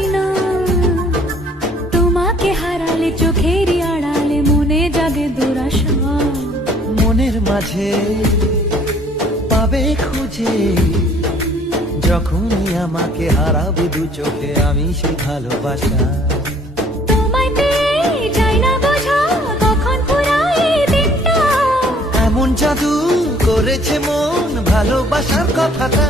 পারি না, তোমাকে হারালে চোখেরই আড়ালে মনে জাগে দুরাশা। মনের মাঝে পাবে খুঁজে, যখনই আমাকে হারাবে দু চোখে আমি সেই ভালোবাসা। তোমায় পেয়ে যাই না বোঝা, কখন ফুরায় দিনটা। এমন জাদু করেছে মন ভালোবাসার কথাটা।